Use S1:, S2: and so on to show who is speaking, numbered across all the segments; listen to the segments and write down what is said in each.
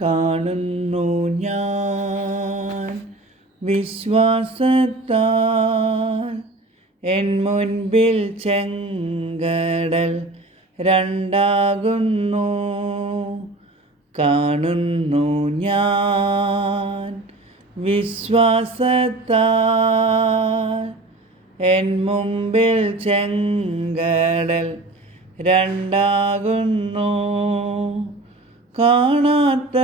S1: കാണുന്നു ഞാൻ വിശ്വാസത്താൽ. എൻ മുൻപിൽ ചെങ്കടൽ രണ്ടാകുന്നു. കാണുന്നു ഞാൻ വിശ്വാസത്താൽ. എൻ മുമ്പിൽ ചെങ്കടൽ രണ്ടാകുന്നു. കാണാത്ത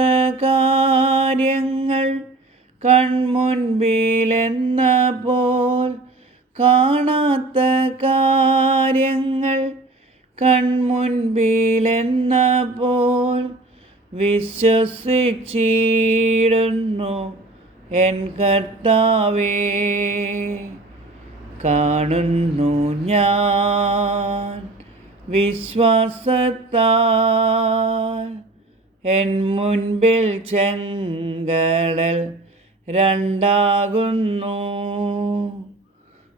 S1: കാര്യങ്ങൾ കൺമുൻപിലെന്ന പോൽ കാണാത്ത കാര്യങ്ങൾ കൺമുൻപിലെന്ന പോൽ വിശ്വസിച്ചിടുന്നു എൻ കർത്താവേ. കാണുന്നു ഞാൻ വിശ്വാസത്താൽ എൻ മുൻപിൽ ചെങ്കടൽ രണ്ടാകുന്നു.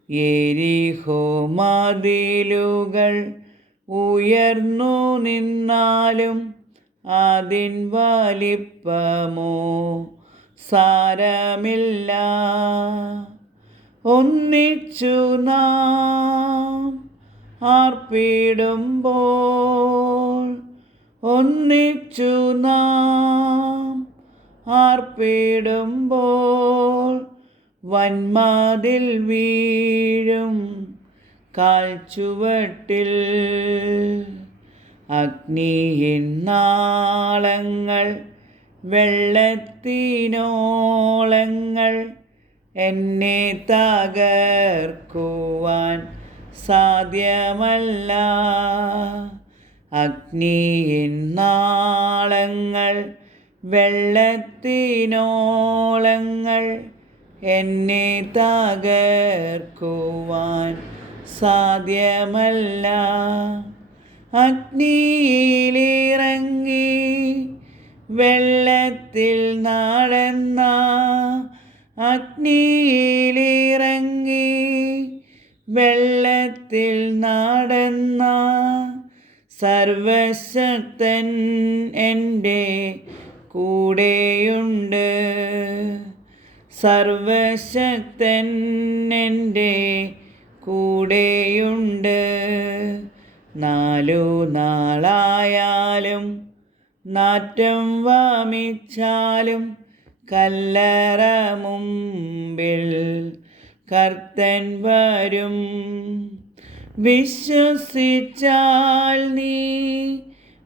S1: എരിഹോ മതിലുകൾ ഉയർന്നു നിന്നാലും അതിൻ വലിപ്പമോ സാരമില്ല. ഒന്നിച്ചു നാം ആർപ്പിടുമ്പോൾ ഒന്നിച്ചു നാം ആർപ്പിടുമ്പോൾ വന്മാതിൽ വീഴും കാൽച്ചുവട്ടിൽ. അഗ്നിയിൻ നാളങ്ങൾ വെള്ളത്തിനോളങ്ങൾ എന്നെ തകർക്കുവാൻ സാധ്യമല്ല. അഗ്നിയിൻ നാളങ്ങൾ വെള്ളത്തിനോളങ്ങൾ എന്നെ തകർക്കുവാൻ സാധ്യമല്ല. അഗ്നിയിലിറങ്ങി വെള്ളത്തിൽ സർവശക്തൻ എന്റെ കൂടെയുണ്ട്. സർവശക്തൻ എന്റെ കൂടെയുണ്ട്. നാലു നാളായാലും നാറ്റം വാമിച്ചാലും കല്ലറ മുമ്പിൽ കർത്തൻ വരും. വിശ്വസിച്ചാൽ നീ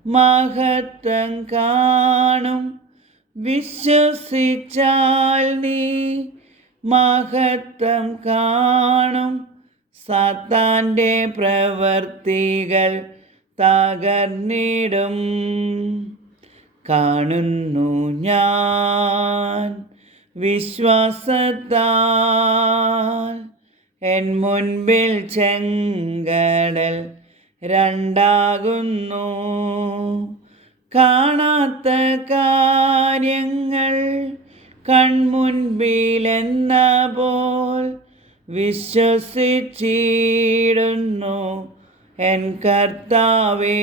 S1: മഹത്വം കാണും. വിശ്വസിച്ചാൽ നീ മഹത്വം കാണും. സാത്താന്റെ പ്രവർത്തികൾ തകർന്നിടും. കാണുന്നു ഞാൻ വിശ്വാസത്താൽ എൻ മുൻപിൽ ചെങ്കടൽ രണ്ടാകുന്നു. കാണാത്ത കാര്യങ്ങൾ കൺമുൻപിലെന്ന പോൽ വിശ്വസിച്ചിടുന്നു എൻ കർത്താവേ.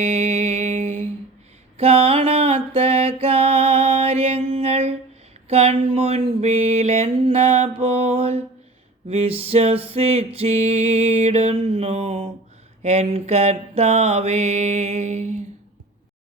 S1: കാണാത്ത കാര്യങ്ങൾ കൺമുൻപിലെന്ന പോൽ വിശ്വസിച്ചിടുന്നു എൻ കർത്താവേ.